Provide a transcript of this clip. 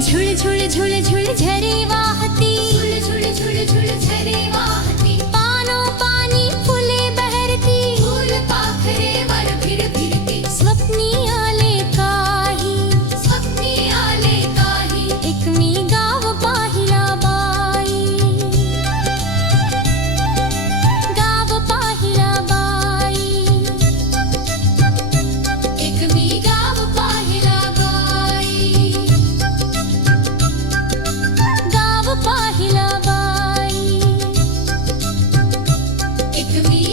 झुल झुल झुल झुल Zari वाहती झुल झुल झुल Zari वाहती to be